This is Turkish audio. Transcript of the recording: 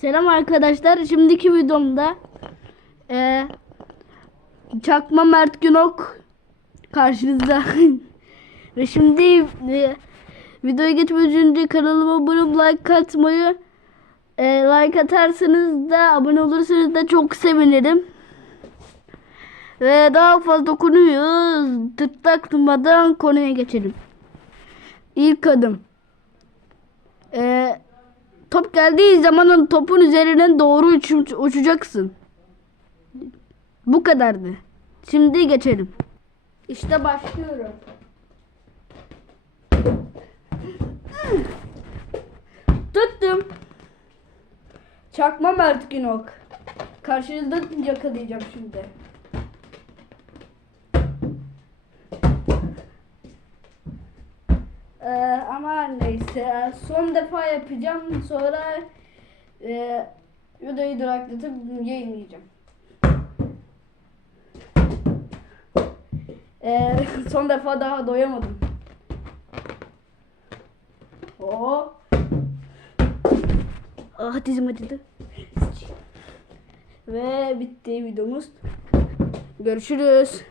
Selam arkadaşlar. Şimdiki videomda eee Çakma Mert Günok karşınızda. Ve şimdi e, videoya geçmeden önce kanalıma abone like atmayı e, like atarsanız da abone olursanız da çok sevinirim. Ve daha fazla konuyu tıklaklamadan konuya geçelim. İlk adım. Eee Top geldiği zaman topun üzerinden doğru uç- uçacaksın. Bu kadardı. Şimdi geçelim. İşte başlıyorum. Tuttum. Çakma Mert Günok. Karşınızda yakalayacağım şimdi. Ee, ama neyse son defa yapacağım sonra e, videoyu duraklatıp yayınlayacağım. Ee, son defa daha doyamadım. Oo. Ah dizim acıdı. Ve bitti videomuz. Görüşürüz.